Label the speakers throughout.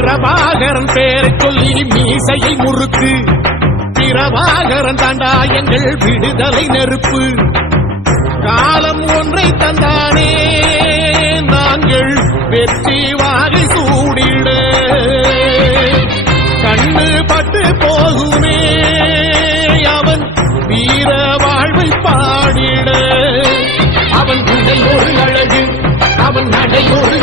Speaker 1: பிரபாகரன் பேரை சொல்லி மீசையை முறுக்கு. பிரபாகரன் தாண்டா எங்கள் விடுதலை நெருப்பு. காலம் ஒன்றை தந்தானே நாங்கள் வெற்றி வாகை சூடிட. கண்ணு பட்டு போகுமே அவன் வீர வாழ்வை பாடிட. அவன் குடை ஒரு அழகு அவன் நடை ஒரு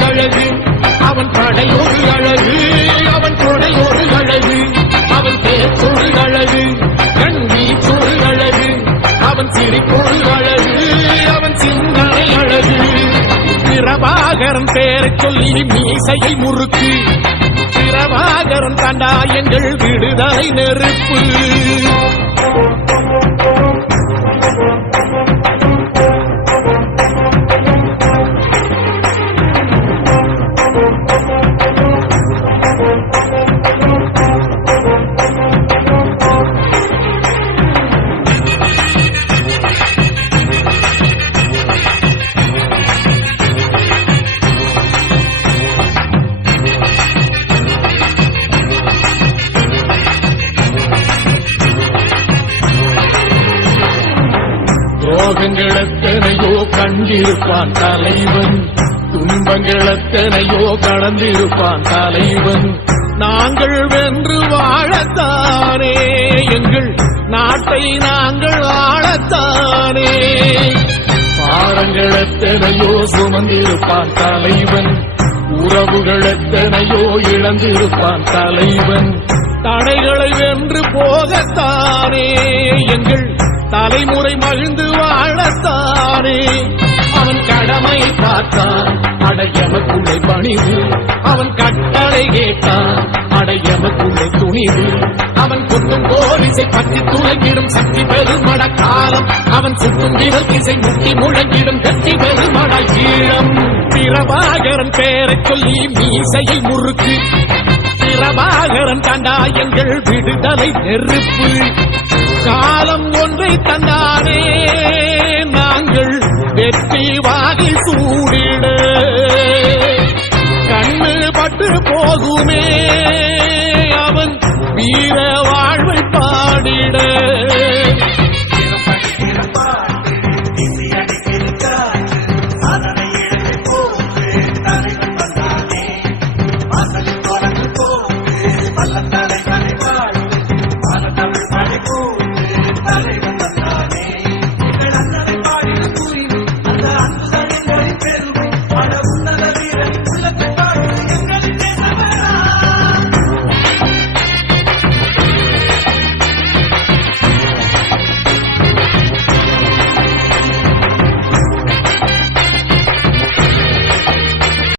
Speaker 1: பிரபாகரன் பேரை சொல்லி மீசையை முறுக்கு பிரபாகரன் தாண்டா எங்கள் விடுதலை நெருப்பு Thank you. எத்தனையோ கண்டிருப்பான் தலைவன். துன்பங்கள் எத்தனையோ கடந்திருப்பான் தலைவன். நாங்கள் வென்று வாழத்தானே எங்கள் நாட்டை நாங்கள் ஆளத்தானே. பாரங்கள் எத்தனையோ சுமந்திருப்பான் தலைவன். உறவுகள் எத்தனையோ இழந்திருப்பான் தலைவன். தடைகளை வென்று போகத்தானே எங்கள் தலைமுறை மகிழ்ந்து வாழத்தானே. அவன் கடமை பார்த்தான் அடையவக்குள்ளே பணிவு. அவன் கட்டளை கேட்டான் அடையவக்குள்ளே துணிவு. அவன் கொத்தும் போலிசை பற்றி துளங்கிடும் சக்தி பெருமட காலம். அவன் சுட்டும் விரல் திசை முட்டி முழங்கிடும் கட்டி பெருமட ஈழம் பிரபாகரன் பேரை சொல்லி மீசையை முறுக்கு. பிரபாகரன் தாண்டா எங்கள் விடுதலை நெருப்பு. காலம் ஒன்றை தந்தானே. நாங்கள் வெற்றி வாகி சூடிட. கண்ணு பட்டு போகுமே. அவன் வீர வாழ்வை பாடிட.